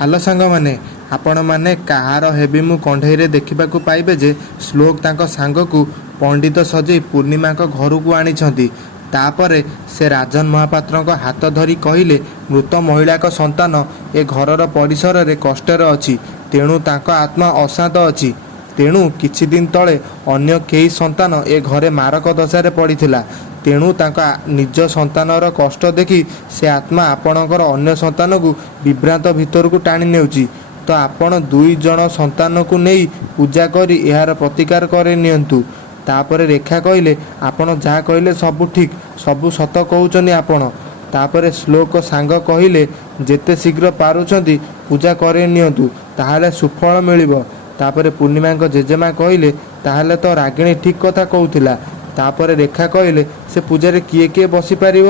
Hello ସାଙ୍ଗମାନେ, ଆପଣମାନେ କାହାର ହେବି ମୁଁ କଣ୍ଢେଇରେ ଦେଖିବାକୁ ପାଇବେ ଯେ ଶ୍ଲୋକ ତାଙ୍କ ସାଙ୍ଗକୁ ପଣ୍ଡିତ ସଜେଇ ପୂର୍ଣ୍ଣିମାଙ୍କ ଘରକୁ ଆଣିଛନ୍ତି। ତାପରେ ସେ ରାଜନ ମହାପାତ୍ରଙ୍କ ହାତ ଧରି କହିଲେ, ମୃତ ମହିଳାଙ୍କ ସନ୍ତାନ ଏ ଘରର ପରିସରରେ କଷ୍ଟରେ ଅଛି, ତେଣୁ ତାଙ୍କ ଆତ୍ମା ଅଶାନ୍ତ ଅଛି। ତେଣୁ କିଛି ଦିନ ତଳେ ଅନ୍ୟ କେହି ସନ୍ତାନ ଏ ଘରେ ମାରକ ଦଶାରେ ପଡ଼ିଥିଲା। ତେଣୁ ତାଙ୍କ ନିଜ ସନ୍ତାନର କଷ୍ଟ ଦେଖି ସେ ଆତ୍ମା ଆପଣଙ୍କର ଅନ୍ୟ ସନ୍ତାନକୁ ବିଭ୍ରାନ୍ତ ଭିତରକୁ ଟାଣି ନେଉଛି। ତ ଆପଣ 2 ଜଣ ସନ୍ତାନକୁ ନେଇ ପୂଜା କରି ଏହାର ପ୍ରତିକାର କରି ନିଅନ୍ତୁ। ତାପରେ ରେଖା କହିଲେ, ଆପଣ ଯାହା କହିଲେ ସବୁ ଠିକ୍, ସବୁ ସତ କହୁଛନ୍ତି ଆପଣ। ତାପରେ ଶ୍ଲୋକ ସାଙ୍ଗ କହିଲେ, ଯେତେ ଶୀଘ୍ର ପାରୁଛନ୍ତି ପୂଜା କରି ନିଅନ୍ତୁ, ତାହେଲେ ସୁଫଳ ମିଳିବ। ତାପରେ ପୂର୍ଣ୍ଣିମାଙ୍କ ଜେଜେମା କହିଲେ, ତାହେଲେ ତ ରାଗିଣୀ ଠିକ୍ କଥା କହୁଥିଲା। ତାପରେ ରେଖା କହିଲେ, ସେ ପୂଜାରେ କିଏ କିଏ ବସିପାରିବ?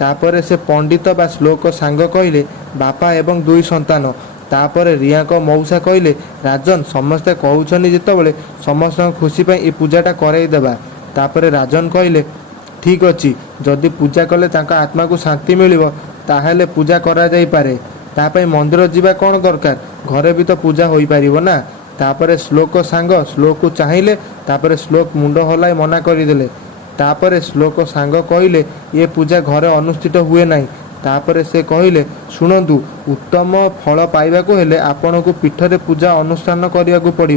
ତାପରେ ସେ ପଣ୍ଡିତ ବା ଶ୍ଲୋକ ସାଙ୍ଗ କହିଲେ, ବାପା ଏବଂ 2 ସନ୍ତାନ। ତାପରେ ରିୟାଙ୍କ ମଉସା କହିଲେ, ରାଜନ ସମସ୍ତେ କହୁଛନ୍ତି ଯେତେବେଳେ ସମସ୍ତଙ୍କ ଖୁସି ପାଇଁ ଏ ପୂଜାଟା କରାଇଦେବା। ତାପରେ ରାଜନ କହିଲେ, ଠିକ୍ ଅଛି, ଯଦି ପୂଜା କଲେ ତାଙ୍କ ଆତ୍ମାକୁ ଶାନ୍ତି ମିଳିବ ତାହେଲେ ପୂଜା କରାଯାଇପାରେ। ତା ପାଇଁ ମନ୍ଦିର ଯିବା କ'ଣ ଦରକାର, ଘରେ ବି ତ ପୂଜା ହୋଇପାରିବ ନା। ତାପରେ ଶ୍ଲୋକ ସାଙ୍ଗ ଶ୍ଲୋକକୁ ଚାହିଁଲେ। ତାପରେ ଶ୍ଲୋକ ମୁଣ୍ଡ ହଲାଇ ମନା କରିଦେଲେ। ତାପରେ ଶ୍ଲୋକ ସାଙ୍ଗ କହିଲେ, ଏ ପୂଜା ଘରେ ଅନୁଷ୍ଠିତ ହୁଏ ନାହିଁ। ତାପରେ ସେ କହିଲେ, ଶୁଣନ୍ତୁ, ଉତ୍ତମ ଫଳ ପାଇବାକୁ ହେଲେ ଆପଣଙ୍କୁ ପୀଠରେ ପୂଜା ଅନୁଷ୍ଠାନ କରିବାକୁ ପଡ଼ିବ।